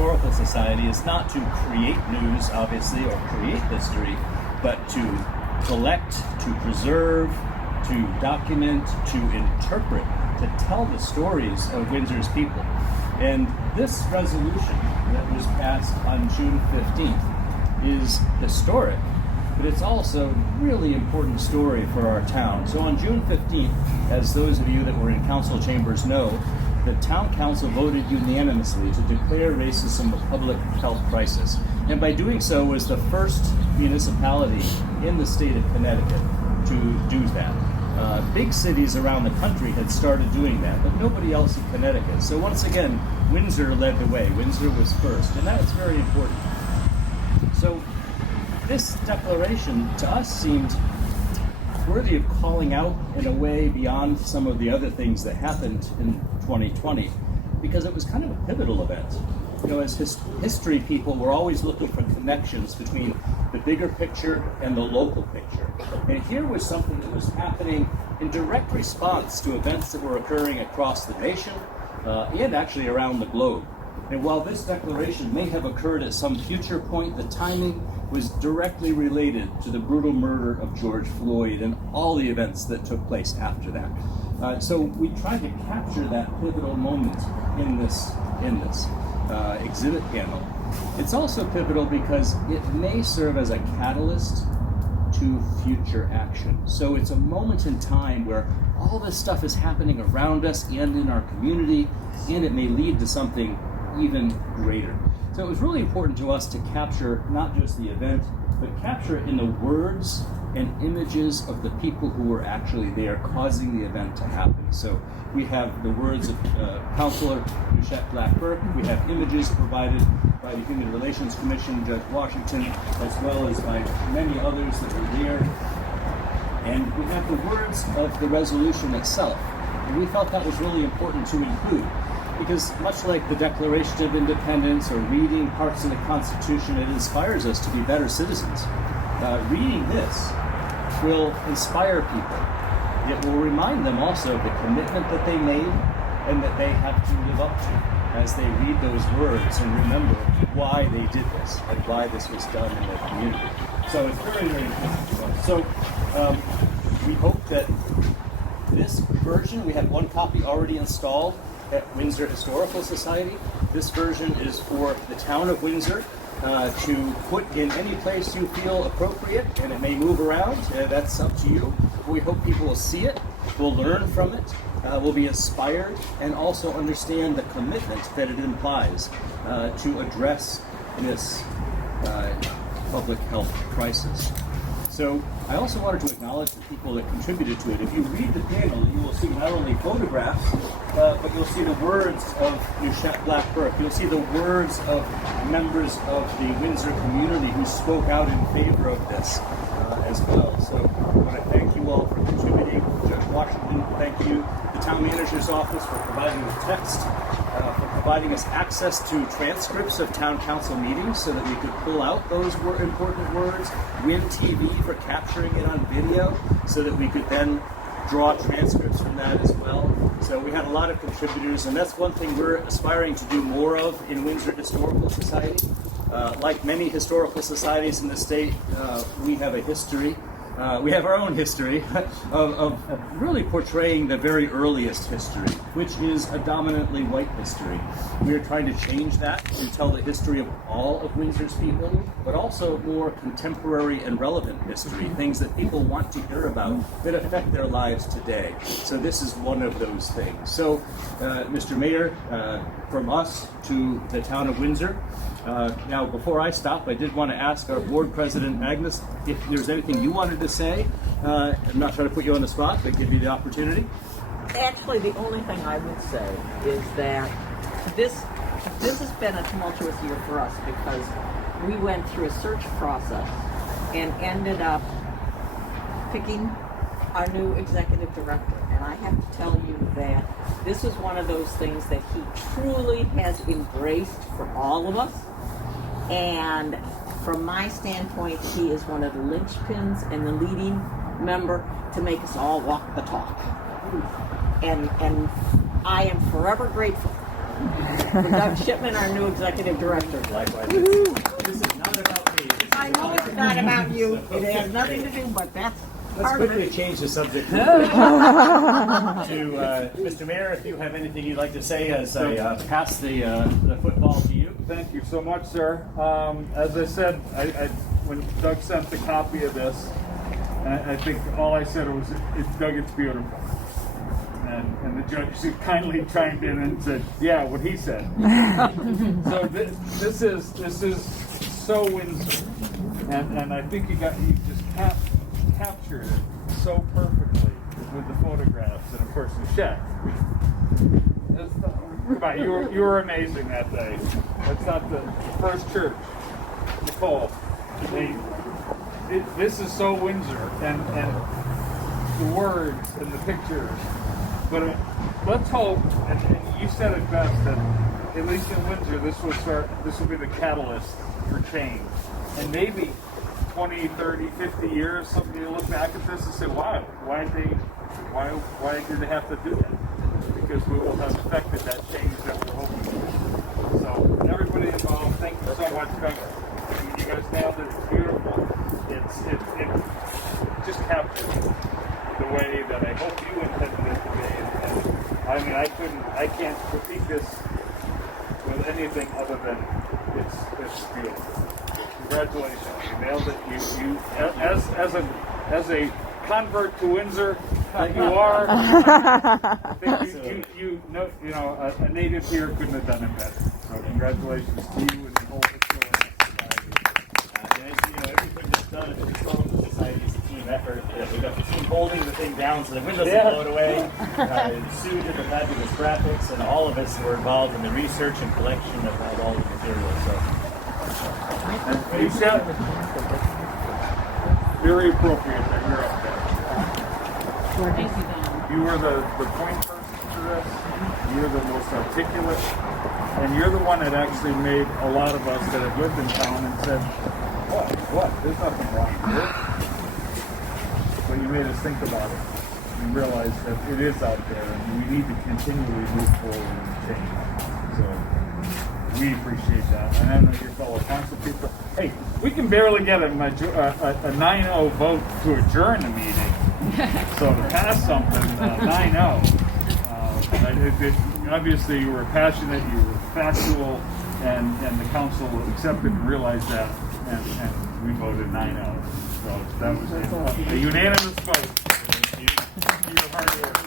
Historical Society is not to create news, obviously, or create history, but to collect, to preserve, to document, to interpret, to tell the stories of Windsor's people. And this resolution that was passed on June 15th is historic, but it's also a really important story for our town. So on June 15th, as those of you that were in council chambers know, the town council voted unanimously to declare racism a public health crisis. And by doing so was the first municipality in the state of Connecticut to do that. Big cities around the country had started doing that, but nobody else in Connecticut. So once again, Windsor led the way. Windsor was first, and that was very important. So this declaration to us seemed worthy of calling out in a way beyond some of the other things that happened in 2020, because it was kind of a pivotal event. You know, as history people, we're always looking for connections between the bigger picture and the local picture. And here was something that was happening in direct response to events that were occurring across the nation and actually around the globe. And while this declaration may have occurred at some future point, the timing was directly related to the brutal murder of George Floyd and all the events that took place after that. So we tried to capture that pivotal moment in this exhibit panel. It's also pivotal because it may serve as a catalyst to future action. So it's a moment in time where all this stuff is happening around us and in our community, and it may lead to something even greater. So it was really important to us to capture not just the event, but capture it in the words and images of the people who were actually there causing the event to happen. So we have the words of Councilor Nushette Black-Burke, we have images provided by the Human Relations Commission, Judge Washington, as well as by many others that were there. And we have the words of the resolution itself. And we felt that was really important to include, because much like the Declaration of Independence or reading parts of the Constitution, it inspires us to be better citizens. Reading this will inspire people. It will remind them also of the commitment that they made and that they have to live up to as they read those words and remember why they did this and why this was done in their community. So it's very, very important. So we hope that this version, we have one copy already installed at Windsor Historical Society. This version is for the Town of Windsor to put in any place you feel appropriate, and it may move around. That's up to you. We hope people will see it, will learn from it, will be inspired, and also understand the commitment that it implies to address this public health crisis. So I also wanted to acknowledge the people that contributed to it. If you read the panel, you will see not only photographs, but you'll see the words of Nushette Black-Burke. You'll see the words of members of the Windsor community who spoke out in favor of this as well. So I want to thank you all for contributing. Judge Washington, thank you. The Town Manager's Office for providing the text, for providing us access to transcripts of Town Council meetings so that we could pull out those important words. Win TV for capturing it on video so that we could then draw transcripts from that as well. So we had a lot of contributors, and that's one thing we're aspiring to do more of in Windsor Historical Society. Like many historical societies in the state, we have a history. We have our own history of really portraying the very earliest history, which is a dominantly white history. We are trying to change that and tell the history of all of Windsor's people, but also more contemporary and relevant history, things that people want to hear about that affect their lives today. So this is one of those things. So, Mr. Mayor, from us to the Town of Windsor. Now, before I stop, I did want to ask our board president, Agnes, if there's anything you wanted to say. I'm not trying to put you on the spot, but give you the opportunity. Actually, the only thing I would say is that this has been a tumultuous year for us because we went through a search process and ended up picking our new executive director. And I have to tell you that this is one of those things that he truly has embraced for all of us. And from my standpoint, he is one of the linchpins and the leading member to make us all walk the talk. And I am forever grateful Doug Shipman, our new executive director. Likewise, this is not about me. This is I know it's not about you. It has nothing to do, but that's Let's part of quickly it. change the subject to Mr. Mayor, if you have anything you'd like to say as I pass the football to you. Thank you so much, sir. As I said, when Doug sent the copy of this, I think all I said was, Doug, it's beautiful. And the judge kindly chimed in and said, yeah, what he said. So this is so Windsor. And I think you just captured it so perfectly with the photographs and of course the shed. Come on, you were amazing that day. That's not the first church, Nicole. This is so Windsor, and the words and the pictures. But let's hope, and you said it best, that at least in Windsor, this will be the catalyst for change. And maybe 20, 30, 50 years, somebody will look back at this and say, wow, why did they have to do that? Because we will have affected that change that we're hoping for. So everybody involved, thank you so much, Doug. You guys nailed it. It's beautiful. It just captures the way that I hope you intended it to be. And I mean, I can't critique this with anything other than it's beautiful. Congratulations, you nailed it. You as a convert to Windsor that you are, I think you know a native here couldn't have done it better. So congratulations to you and the whole Historical Society. Everything that's done at the Historical Society is a team effort. We've got the team holding the thing down so the windows don't float away. Sue did the fabulous graphics, and all of us were involved in the research and collection of all the materials. So. And you said very appropriate that you're up there. You were the point person for this. You're the most articulate, and you're the one that actually made a lot of us that have lived in town and said, what? There's nothing wrong here. But you made us think about it and realize that it is out there, and we need to continually move forward and change. So we appreciate that. And I know your fellow council people. Hey, we can barely get a 9-0 vote to adjourn the meeting. So to pass something 9-0, obviously you were passionate, you were factual, and the council accepted and realized that, and we voted 9-0. So that was a unanimous vote. Thank you for your hard work.